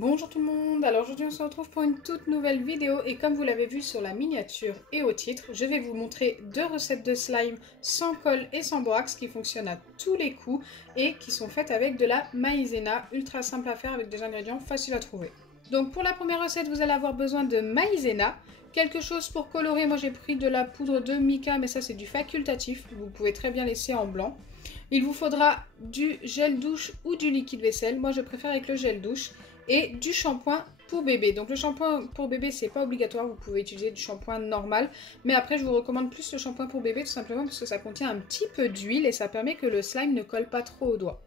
Bonjour tout le monde, alors aujourd'hui on se retrouve pour une toute nouvelle vidéo et comme vous l'avez vu sur la miniature et au titre, je vais vous montrer deux recettes de slime sans colle et sans borax qui fonctionnent à tous les coups et qui sont faites avec de la maïzena, ultra simple à faire avec des ingrédients faciles à trouver. Donc pour la première recette, vous allez avoir besoin de maïzena, quelque chose pour colorer, moi j'ai pris de la poudre de mica mais ça c'est du facultatif, vous pouvez très bien laisser en blanc. Il vous faudra du gel douche ou du liquide vaisselle, moi je préfère avec le gel douche. Et du shampoing pour bébé. Donc le shampoing pour bébé c'est pas obligatoire, vous pouvez utiliser du shampoing normal. Mais après je vous recommande plus le shampoing pour bébé tout simplement parce que ça contient un petit peu d'huile et ça permet que le slime ne colle pas trop aux doigts.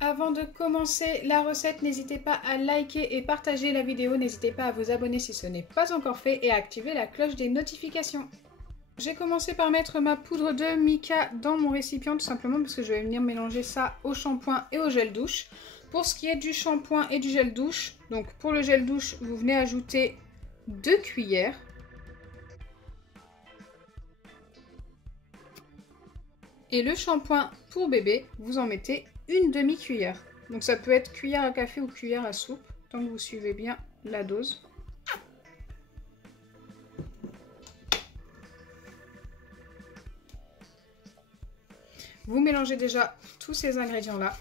Avant de commencer la recette, n'hésitez pas à liker et partager la vidéo. N'hésitez pas à vous abonner si ce n'est pas encore fait et à activer la cloche des notifications. J'ai commencé par mettre ma poudre de mica dans mon récipient tout simplement parce que je vais venir mélanger ça au shampoing et au gel douche. Pour ce qui est du shampoing et du gel douche, donc pour le gel douche, vous venez ajouter 2 cuillères. Et le shampoing pour bébé, vous en mettez une demi-cuillère. Donc ça peut être cuillère à café ou cuillère à soupe, tant que vous suivez bien la dose. Vous mélangez déjà tous ces ingrédients-là.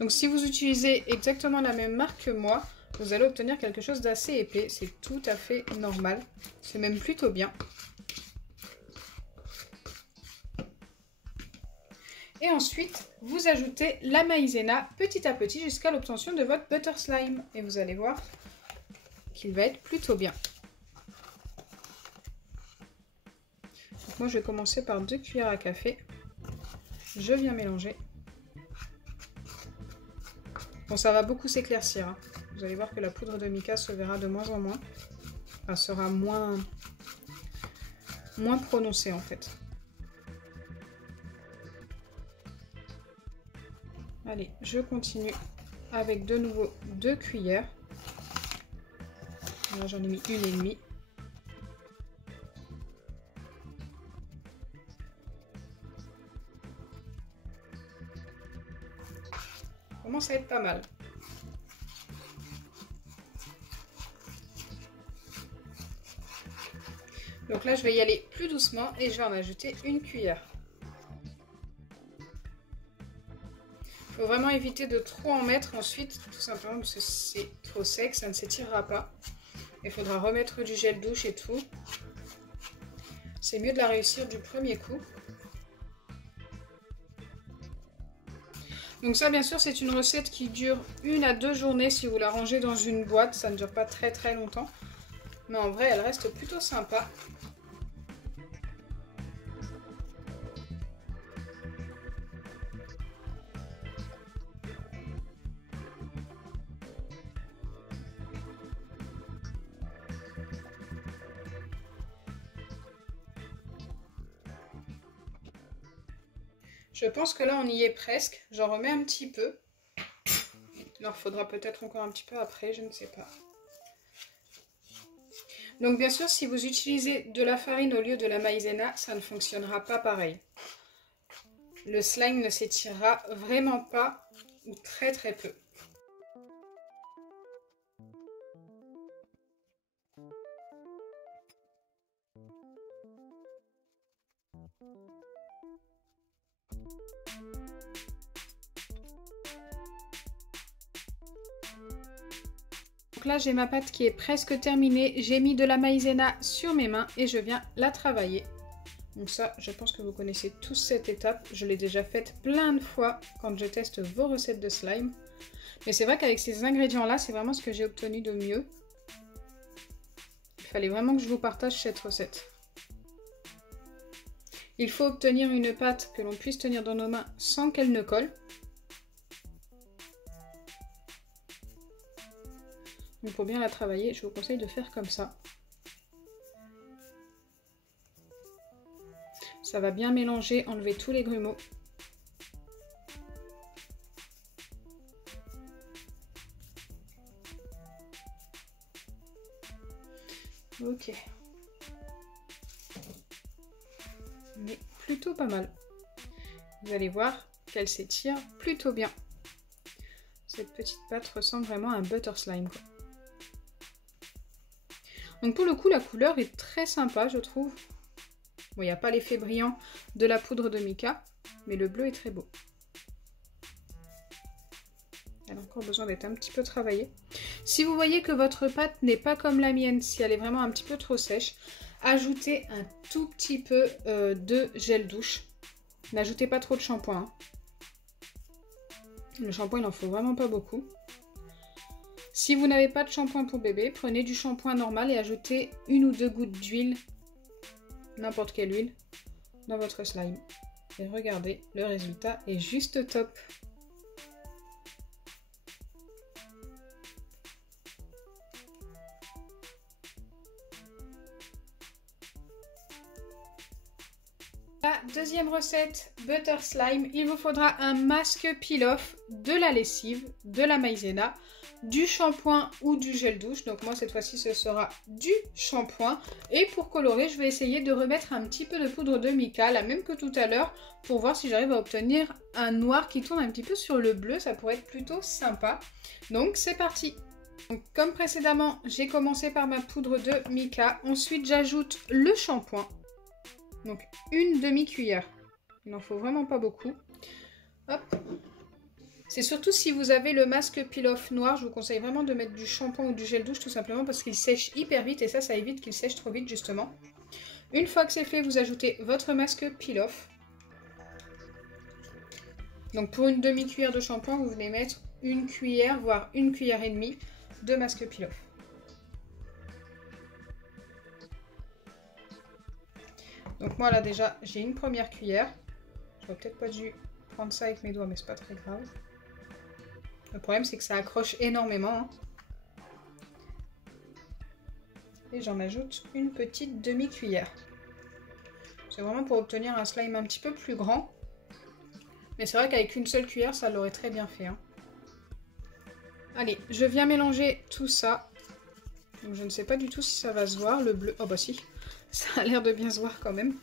Donc si vous utilisez exactement la même marque que moi, vous allez obtenir quelque chose d'assez épais. C'est tout à fait normal. C'est même plutôt bien. Et ensuite, vous ajoutez la maïzena petit à petit jusqu'à l'obtention de votre butter slime. Et vous allez voir qu'il va être plutôt bien. Donc moi, je vais commencer par 2 cuillères à café. Je viens mélanger. Bon, ça va beaucoup s'éclaircir. Hein. Vous allez voir que la poudre de mica se verra de moins en moins. Elle sera moins prononcée en fait. Allez, je continue avec de nouveau 2 cuillères. Là, j'en ai mis 1,5. Commence à être pas mal. Donc là, je vais y aller plus doucement et je vais en ajouter 1 cuillère. Il faut vraiment éviter de trop en mettre ensuite, tout simplement parce que c'est trop sec, ça ne s'étirera pas. Il faudra remettre du gel douche et tout. C'est mieux de la réussir du premier coup. Donc ça, bien sûr, c'est une recette qui dure 1 à 2 journées si vous la rangez dans une boîte. Ça ne dure pas très très longtemps. Mais en vrai, elle reste plutôt sympa. Je pense que là, on y est presque. J'en remets un petit peu. Il en faudra peut-être encore un petit peu après, je ne sais pas. Donc bien sûr, si vous utilisez de la farine au lieu de la maïzena, ça ne fonctionnera pas pareil. Le slime ne s'étirera vraiment pas ou très très peu. Donc là, j'ai ma pâte qui est presque terminée. J'ai mis de la maïzena sur mes mains et je viens la travailler. Donc ça, je pense que vous connaissez tous cette étape. Je l'ai déjà faite plein de fois quand je teste vos recettes de slime. Mais c'est vrai qu'avec ces ingrédients-là, c'est vraiment ce que j'ai obtenu de mieux. Il fallait vraiment que je vous partage cette recette. Il faut obtenir une pâte que l'on puisse tenir dans nos mains sans qu'elle ne colle. Donc pour bien la travailler, je vous conseille de faire comme ça. Ça va bien mélanger, enlever tous les grumeaux. Ok. Mais plutôt pas mal. vous allez voir qu'elle s'étire plutôt bien. Cette petite pâte ressemble vraiment à un butter slime, quoi. Donc pour le coup, la couleur est très sympa, je trouve. Bon, il n'y a pas l'effet brillant de la poudre de mica, mais le bleu est très beau. Elle a encore besoin d'être un petit peu travaillée. Si vous voyez que votre pâte n'est pas comme la mienne, si elle est vraiment un petit peu trop sèche, ajoutez un tout petit peu de gel douche. N'ajoutez pas trop de shampoing, hein. Le shampoing, il n'en faut vraiment pas beaucoup. Si vous n'avez pas de shampoing pour bébé, prenez du shampoing normal et ajoutez 1 ou 2 gouttes d'huile, n'importe quelle huile, dans votre slime. Et regardez, le résultat est juste top. La deuxième recette, butter slime, il vous faudra un masque peel-off, de la lessive, de la maïzena, du shampoing ou du gel douche. Donc moi cette fois-ci ce sera du shampoing. Et pour colorer, je vais essayer de remettre un petit peu de poudre de mica, la même que tout à l'heure, pour voir si j'arrive à obtenir un noir qui tourne un petit peu sur le bleu. Ça pourrait être plutôt sympa. Donc c'est parti. Donc, comme précédemment, j'ai commencé par ma poudre de mica. Ensuite j'ajoute le shampoing. Donc une demi-cuillère, il n'en faut vraiment pas beaucoup. Hop. C'est surtout si vous avez le masque peel-off noir, je vous conseille vraiment de mettre du shampoing ou du gel douche tout simplement parce qu'il sèche hyper vite et ça évite qu'il sèche trop vite justement. Une fois que c'est fait, vous ajoutez votre masque peel-off. Donc pour une demi-cuillère de shampoing, vous venez mettre une cuillère, voire une cuillère et demie de masque peel-off. Donc moi là déjà j'ai une première cuillère. J'aurais peut-être pas dû prendre ça avec mes doigts mais c'est pas très grave. Le problème c'est que ça accroche énormément, hein. Et j'en ajoute une petite demi-cuillère. C'est vraiment pour obtenir un slime un petit peu plus grand. Mais c'est vrai qu'avec une seule cuillère ça l'aurait très bien fait, hein. Allez, je viens mélanger tout ça. Donc, je ne sais pas du tout si ça va se voir, le bleu. Oh bah si, ça a l'air de bien se voir quand même.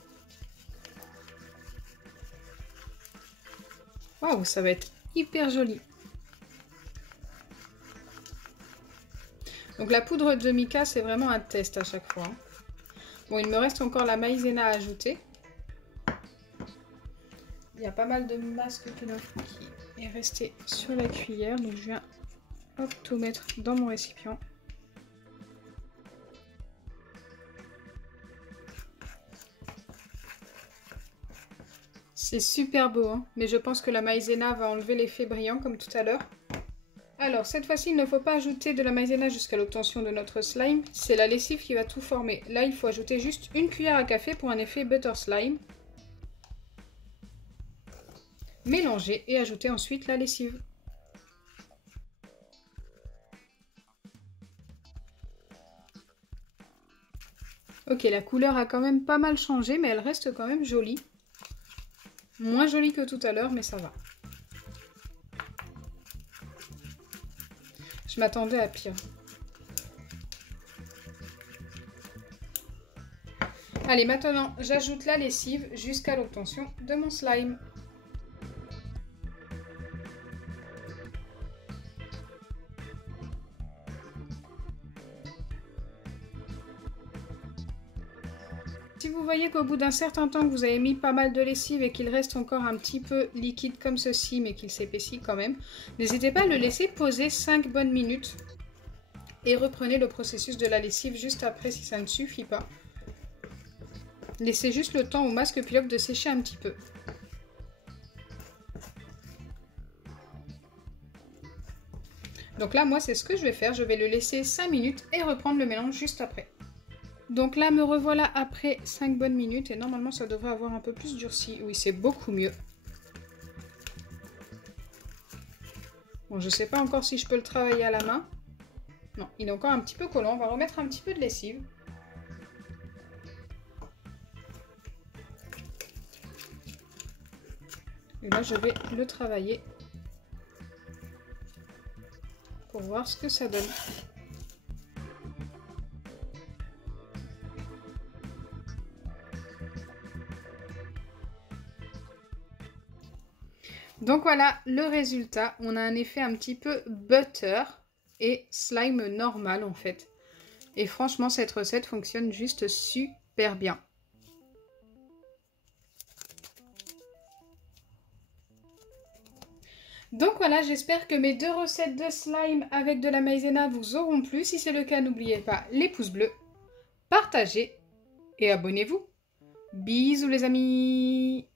Waouh, ça va être hyper joli. Donc la poudre de mica, c'est vraiment un test à chaque fois, hein. Bon, il me reste encore la maïzena à ajouter. Il y a pas mal de masque peel-off qui est resté sur la cuillère. Donc je viens hop, tout mettre dans mon récipient. C'est super beau, hein, mais je pense que la maïzena va enlever l'effet brillant comme tout à l'heure. Alors cette fois-ci, il ne faut pas ajouter de la maïzena jusqu'à l'obtention de notre slime. C'est la lessive qui va tout former. Là, il faut ajouter juste une cuillère à café pour un effet butter slime. Mélanger et ajouter ensuite la lessive. Ok, la couleur a quand même pas mal changé, mais elle reste quand même jolie. Moins jolie que tout à l'heure, mais ça va. Je m'attendais à pire. Allez, maintenant, j'ajoute la lessive jusqu'à l'obtention de mon slime. Si vous voyez qu'au bout d'un certain temps que vous avez mis pas mal de lessive et qu'il reste encore un petit peu liquide comme ceci, mais qu'il s'épaissit quand même, n'hésitez pas à le laisser poser 5 bonnes minutes et reprenez le processus de la lessive juste après si ça ne suffit pas. Laissez juste le temps au masque peel-off de sécher un petit peu. Donc là, moi, c'est ce que je vais faire. Je vais le laisser 5 minutes et reprendre le mélange juste après. Donc là, me revoilà après 5 bonnes minutes et normalement, ça devrait avoir un peu plus durci. Oui, c'est beaucoup mieux. Bon, je sais pas encore si je peux le travailler à la main. Non, il est encore un petit peu collant. On va remettre un petit peu de lessive. Et là, je vais le travailler pour voir ce que ça donne. Donc voilà le résultat. On a un effet un petit peu butter et slime normal en fait. Et franchement, cette recette fonctionne juste super bien. Donc voilà, j'espère que mes 2 recettes de slime avec de la maïzena vous auront plu. Si c'est le cas, n'oubliez pas les pouces bleus, partagez et abonnez-vous. Bisous les amis!